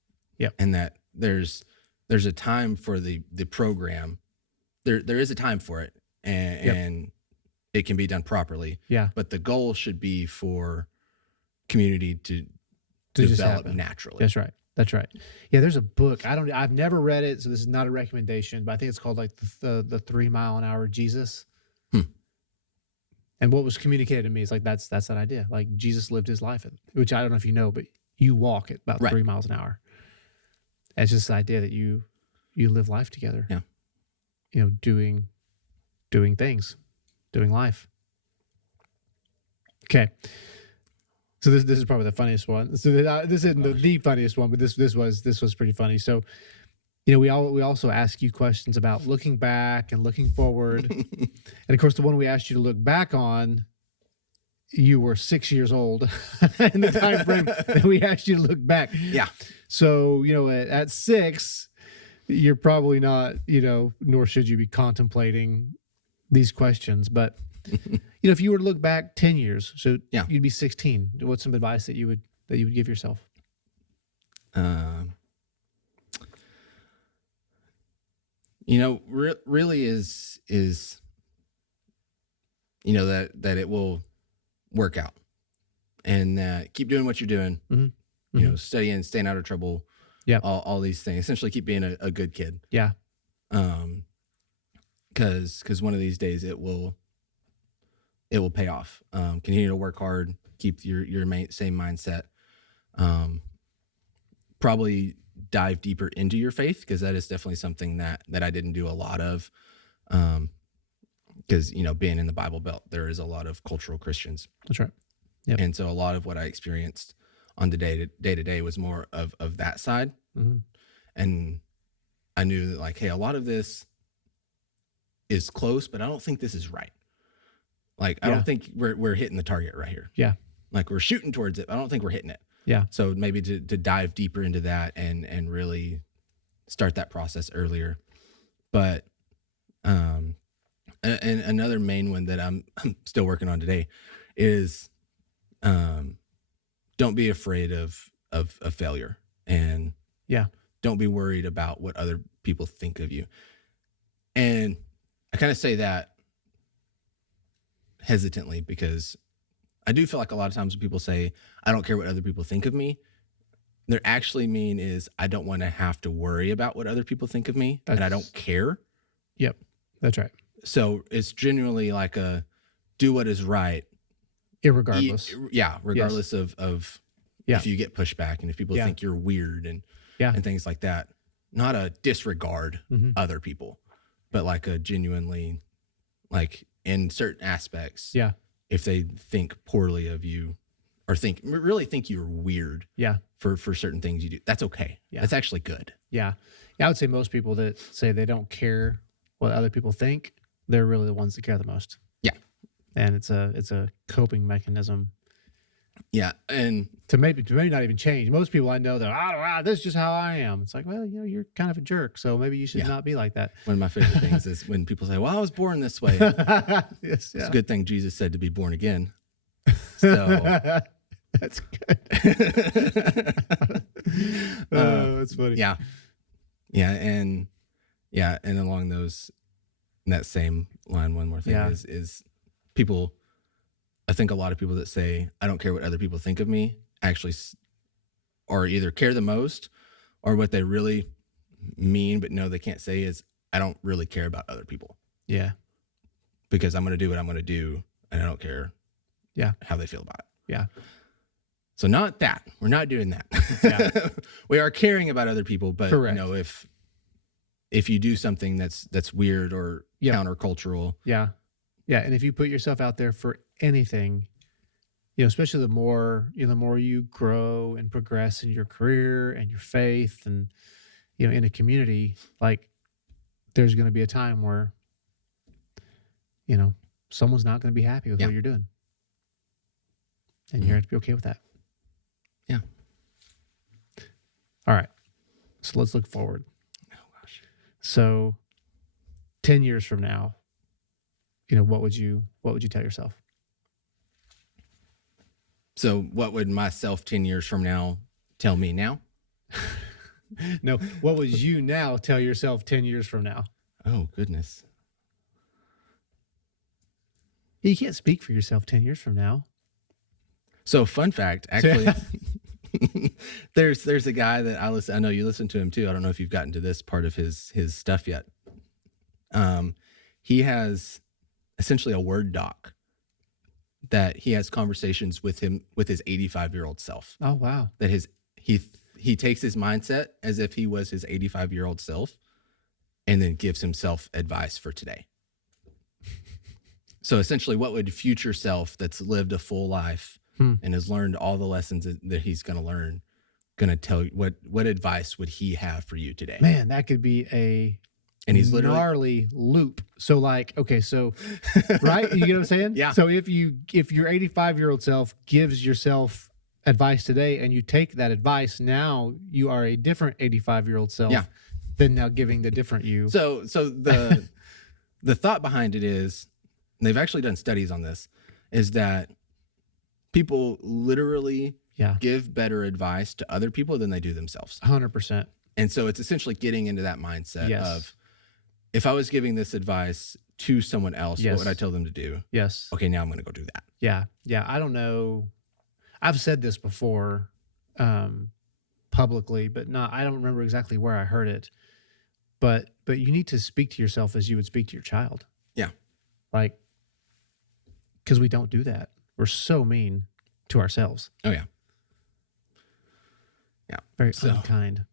And that there's a time for the program. There is a time for it, and it can be done properly. Yeah. But the goal should be for community to just develop happen. naturally. That's right. That's right. Yeah, there's a book. I've never read it, so this is not a recommendation, but I think it's called like the 3 Mile an Hour Jesus. And what was communicated to me is like that's that idea. Like Jesus lived his life, which I don't know if you know, but you walk at about 3 miles an hour. It's just the idea that you live life together. Yeah. Doing things, doing life. Okay. So this is probably the funniest one. So this isn't the funniest one, but this was pretty funny. So, we also ask you questions about looking back and looking forward, and of course the one we asked you to look back on, you were 6 years old in the time frame that we asked you to look back. Yeah. So at 6, you're probably not nor should you be contemplating these questions, but. If you were to look back 10 years, so you'd be 16. What's some advice that you would give yourself? Really is that it will work out, and keep doing what you're doing. Mm-hmm. Studying, staying out of trouble. Yeah. All these things. Essentially, keep being a good kid. Yeah. Because one of these days it will pay off. Continue to work hard, keep your same mindset. Probably dive deeper into your faith, because that is definitely something that I didn't do a lot of. Because being in the Bible Belt, there is a lot of cultural Christians. That's right. Yep. And so a lot of what I experienced on the day to day was more of that side. Mm-hmm. And I knew that, like, hey, a lot of this is close, but I don't think this is right. Like, I don't think we're hitting the target right here. Yeah. Like, we're shooting towards it, but I don't think we're hitting it. Yeah. So maybe to dive deeper into that and really start that process earlier. But and another main one that I'm still working on today is don't be afraid of failure, and don't be worried about what other people think of you. And I kind of say that hesitantly, because I do feel like a lot of times when people say, I don't care what other people think of me, they're actually mean is I don't want to have to worry about what other people think of me, and I don't care. Yep. That's right. So it's genuinely like do what is right. Irregardless. Regardless of if you get pushback and if people think you're weird and things like that. Not a disregard other people, but like a genuinely, like, in certain aspects. Yeah. If they think poorly of you or really think you're weird. Yeah. For certain things you do, that's okay. Yeah. That's actually good. Yeah. I would say most people that say they don't care what other people think, they're really the ones that care the most. Yeah. And it's a coping mechanism. Yeah. And to maybe not even change. Most people I know, they're, this is just how I am. It's like, well, you're kind of a jerk, so maybe you should not be like that. One of my favorite things is when people say, well, I was born this way. Yes, it's a good thing Jesus said to be born again. So that's good. Oh, that's funny. Yeah. Yeah. And along that same line, one more thing is people, I think a lot of people that say, I don't care what other people think of me, actually or either care the most, or what they really mean but no, they can't say is, I don't really care about other people. Yeah. Because I'm going to do what I'm going to do, and I don't care how they feel about it. Yeah. So not that. We're not doing that. Yeah. We are caring about other people, but correct. If you do something that's weird or countercultural. Yeah. Yeah. And if you put yourself out there for anything, especially the more you grow and progress in your career and your faith and, in a community, like, there's going to be a time where you know, someone's not going to be happy with Yeah. what you're doing. And Mhm. you have to be okay with that. Yeah. All right. So let's look forward. Oh gosh. So 10 years from now, you know, what would you tell yourself? So what would myself 10 years from now tell me now? No, what would you now tell yourself 10 years from now? Oh goodness. You can't speak for yourself 10 years from now. So fun fact, actually, there's a guy that I know you listen to him too. I don't know if you've gotten to this part of his stuff yet. He has essentially a Word doc that he has conversations with his 85-year-old self. Oh, wow. That he takes his mindset as if he was his 85-year-old self and then gives himself advice for today. So essentially, what would future self that's lived a full life and has learned all the lessons that he's going to learn, going to tell you what advice would he have for you today? Man, that could be a And he's literally gnarly loop. So like, okay, so right, you get what I'm saying? Yeah. So if your 85-year-old self gives yourself advice today and you take that advice, now you are a different 85-year-old self Yeah. than now giving the different you. So the thought behind it is, and they've actually done studies on this, is that people literally Yeah. give better advice to other people than they do themselves. 100%. And so it's essentially getting into that mindset Yes. of, if I was giving this advice to someone else, Yes. what would I tell them to do? Yes. Okay, now I'm going to go do that. Yeah. Yeah. I don't know. I've said this before publicly, but I don't remember exactly where I heard it. But you need to speak to yourself as you would speak to your child. Yeah. Like, because we don't do that. We're so mean to ourselves. Oh, yeah. Yeah. Very So- unkind.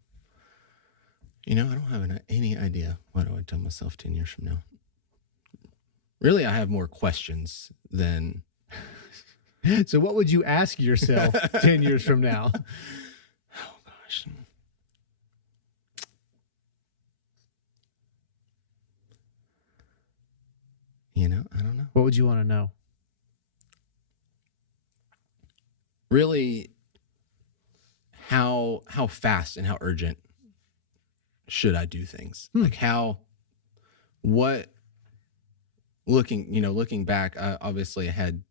I don't have any idea what I would tell myself 10 years from now. Really, I have more questions than... So what would you ask yourself 10 years from now? Oh, gosh. I don't know. What would you want to know? Really, how fast and how urgent should I do things? Like looking back, I obviously had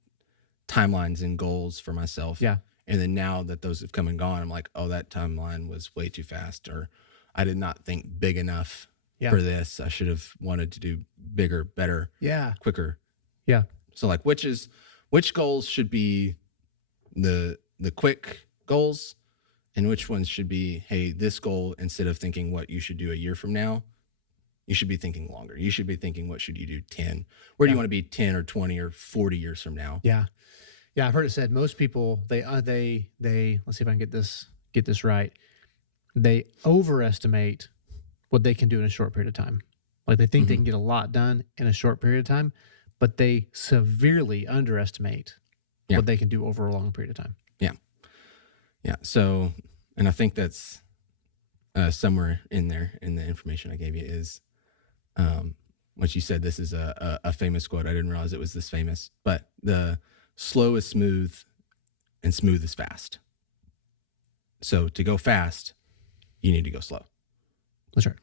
timelines and goals for myself. Yeah. And then now that those have come and gone, I'm like, oh, that timeline was way too fast, or I did not think big enough for this. I should have wanted to do bigger, better, Yeah. quicker. Yeah. So like, which goals should be the quick goals, and which ones should be, hey, this goal, instead of thinking what you should do a year from now, you should be thinking longer. You should be thinking, what should you do 10? Where do you want to be 10 or 20 or 40 years from now? Yeah. Yeah. I've heard it said most people, they let's see if I can get this right. They overestimate what they can do in a short period of time. Like they think they can get a lot done in a short period of time, but they severely underestimate what they can do over a long period of time. Yeah. So, and I think that's somewhere in there in the information I gave you is what you said. This is a famous quote. I didn't realize it was this famous, but the slow is smooth and smooth is fast. So to go fast, you need to go slow. That's right.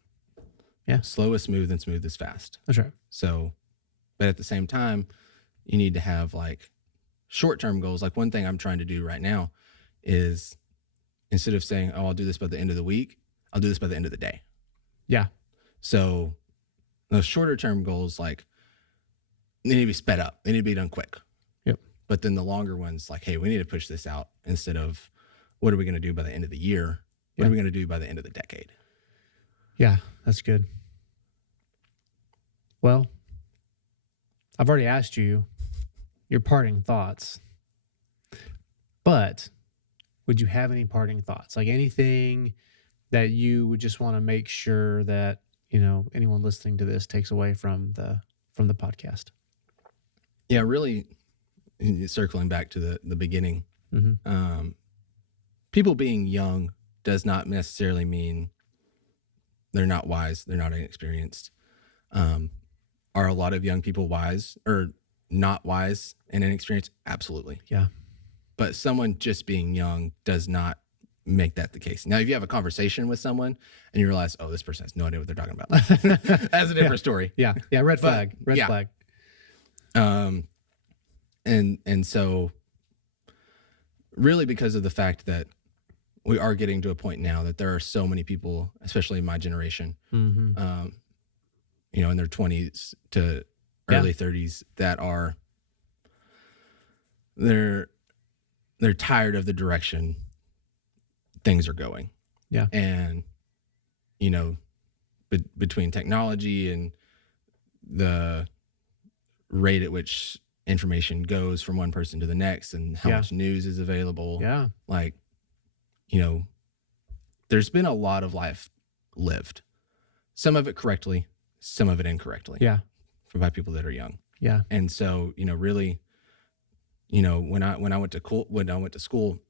Yeah. Slow is smooth and smooth is fast. That's right. So, but at the same time, you need to have like short-term goals. Like one thing I'm trying to do right now is, instead of saying, oh, I'll do this by the end of the week, I'll do this by the end of the day. Yeah. So those shorter term goals, like, they need to be sped up. They need to be done quick. Yep. But then the longer ones, like, hey, we need to push this out, instead of what are we going to do by the end of the year? What are we going to do by the end of the decade? Yeah, that's good. Well, I've already asked you your parting thoughts, but would you have any parting thoughts? Like anything that you would just want to make sure that, anyone listening to this takes away from the podcast? Yeah, really circling back to the beginning. Mm-hmm. People being young does not necessarily mean they're not wise, they're not inexperienced. Are a lot of young people wise or not wise and inexperienced? Absolutely. Yeah. But someone just being young does not make that the case. Now, if you have a conversation with someone and you realize, oh, this person has no idea what they're talking about, that's a different story. Yeah. Yeah. Red flag. Red flag. And so really because of the fact that we are getting to a point now that there are so many people, especially in my generation, you know, in their 20s to early 30s that are they're tired of the direction things are going. Yeah. And, you know, between technology and the rate at which information goes from one person to the next and how much news is available. Yeah. Like, you know, there's been a lot of life lived, some of it correctly, some of it incorrectly. Yeah. By people that are young. Yeah. And so, you know, really, you know, when I went to school,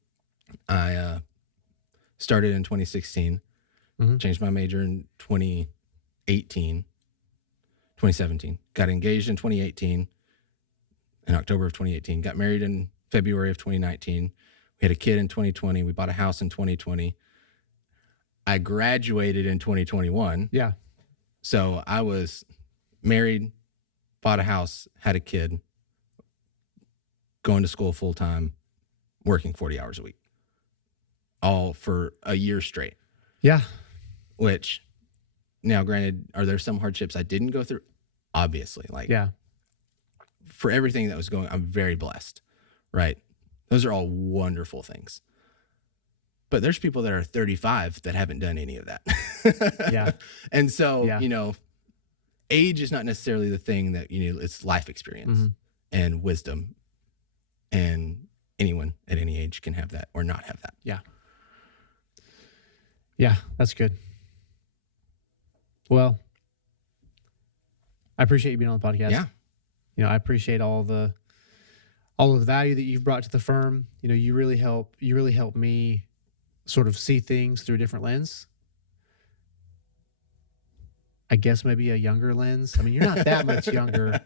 I started in 2016, changed my major in 2017, got engaged in 2018, in October of 2018, got married in February of 2019. We had a kid in 2020. We bought a house in 2020. I graduated in 2021. Yeah. So I was married, bought a house, had a kid, going to school full time, working 40 hours a week, all for a year straight. Yeah. Which, now granted, are there some hardships I didn't go through? Obviously. Like, for everything that was going, I'm very blessed, right? Those are all wonderful things. But there's people that are 35 that haven't done any of that. Yeah. And so, you know, age is not necessarily the thing that, you know, it's life experience and wisdom. And anyone at any age can have that or not have that. Yeah. Yeah, that's good. Well, I appreciate you being on the podcast. Yeah. You know, I appreciate all the value that you've brought to the firm. You know, you really help me sort of see things through a different lens. I guess maybe a younger lens. I mean, you're not that much younger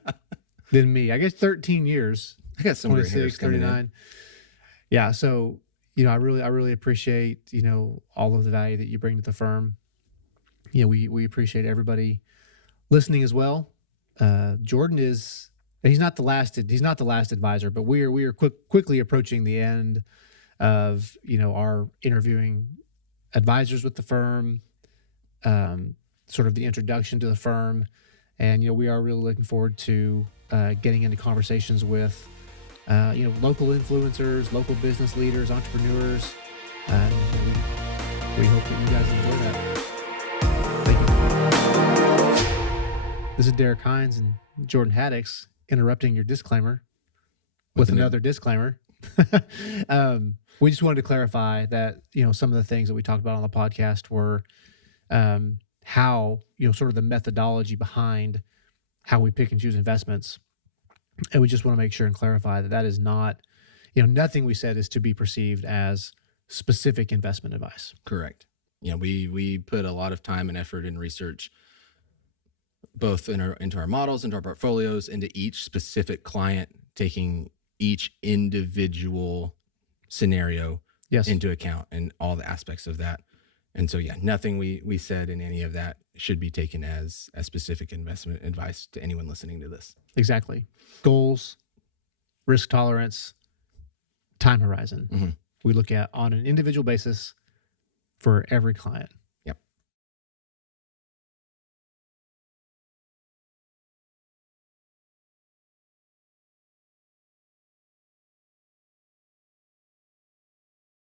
than me. I guess 13 years. I got some 26, 39. Yeah. So, you know, I really appreciate, you know, all of the value that you bring to the firm. You know, we appreciate everybody listening as well. Jordan he's not the last advisor, but we are quickly approaching the end of, you know, our interviewing advisors with the firm, sort of the introduction to the firm. And, you know, we are really looking forward to getting into conversations with, you know, local influencers, local business leaders, entrepreneurs. And we hope that you guys enjoy that. Thank you. This is Derek Hines and Jordan Haddox interrupting your disclaimer with another disclaimer. We just wanted to clarify that, you know, some of the things that we talked about on the podcast were how, you know, sort of the methodology behind how we pick and choose investments. And we just want to make sure and clarify that that is not, you know, nothing we said is to be perceived as specific investment advice. Correct. Yeah, we put a lot of time and effort and research both into our models, into our portfolios, into each specific client, taking each individual scenario into account and all the aspects of that. And so, yeah, nothing we said in any of that should be taken as specific investment advice to anyone listening to this. Exactly. Goals, risk tolerance, time horizon. We look at on an individual basis for every client.